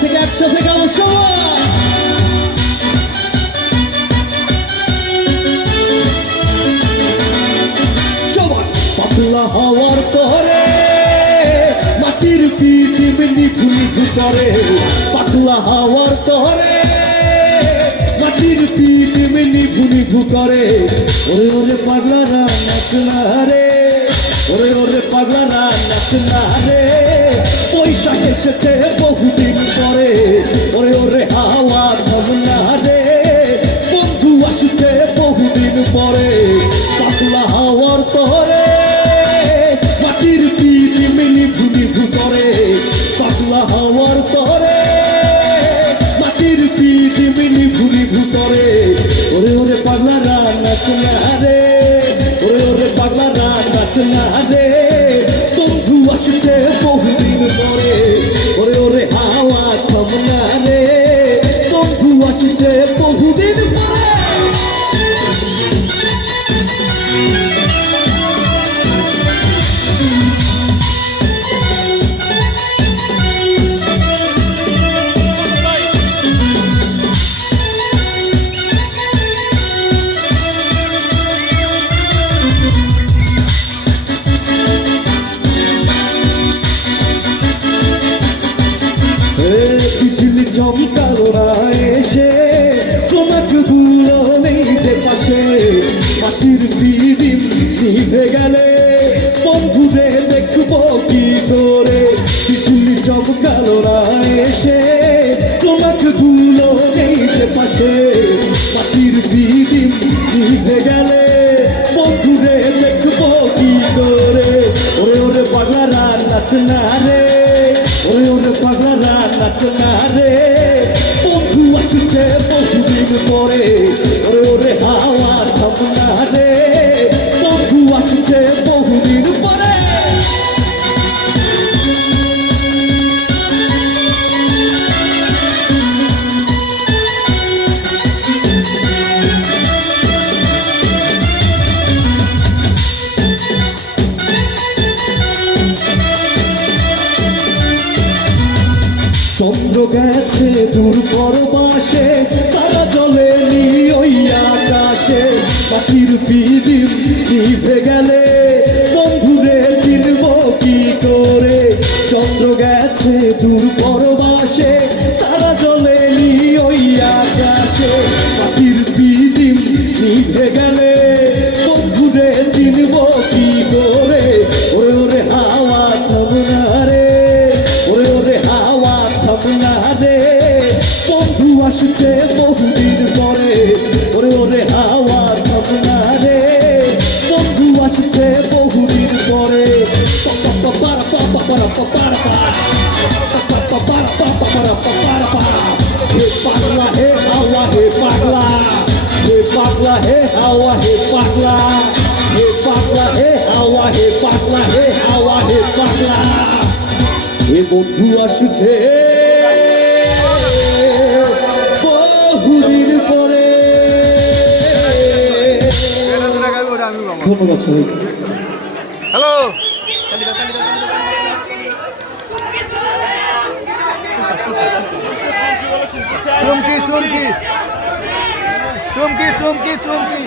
থেকে একসাথে গাও সবাই। সবাই পাতলা হওয়ার তরে মাটির পিঠে নিভু নিভু করে, পাতলা হওয়ার তরে মাটির পিঠে নিভু নিভু করে। ওরে ওরে পাগলারা নাচ না রে, ওরে ওরে পাগলারা নাচ না রে, পয়সা এসেছে বহুদিন পরে। ওরে ওরে হাওয়া থামনা রে, বন্ধু আসছে বহুদিন পরে। পাতলা হাওয়ার তরে মাটির পিঠে নিভু নিভু করে, পাতলা হাওয়ার তরে মাটির পিঠে নিভু নিভু করে। ওরে ওরে পাগলারা নাচ না রে, ওরে ওরে পাগলারা নাচ না রে, বন্ধু আসছে বহুদিন পরে। ওরে ওরে হাওয়া থামনা রে, বন্ধু আসছে বহুদিন পরে। বিজলি চমকালো না এসে তোমাকে ভুলো নেই যে পাশে, মাটির পিদিম নিভে গেলে বন্ধুরে দেখবো কি করে। বিজলি চমকালো না এসে তোমাকে ভুলো নেই যে পাশে, মাটির পিদিম নিভে গেলে বন্ধুরে দেখবো কি করে। ওরে ওরে পাগলারা নাচ না রে, ওরে ওরে পাগলারা নাচ না রে, বন্ধু আসছে বহুদিন পরে। ওরে ওরে হাওয়া থামনা রে, বন্ধু আসছে বহুদিন পরে। চন্দ্র গেছে দূর পরবাসে, তারা জ্বলে নি ওই আকাশে, মাটির পিদিম নিভে গেলে বন্ধুরে চিনব কি করে। চন্দ্র গেছে দূর পরবাসে, তারা জ্বলে নি ওই আকাশে, মাটির পিদিম নিভে গেলে বন্ধুরে চিনব কি করে। ওরে ওরে হাওয়া থামনা রে, ওরে ওরে হাওয়া থামনা রে, বন্ধু আসছে বহুদিন পরে। ওরে ওরে হাওয়া থামনা রে, বন্ধু আসছে বহুদিন পরে। হে পাগলা হে হাওয়া হে পাগলা, হে পাগলা হে হাওয়া হে পাগলা, হে পাগলা হে হাওয়া হে পাগলা, হে হাওয়া হে পাগলা। এ বন্ধু আসছে বহুদিন পরে। ধন্যবাদ সবাই। হ্যালো চুমকি চুমকি চুমকি চুমকি চুমকি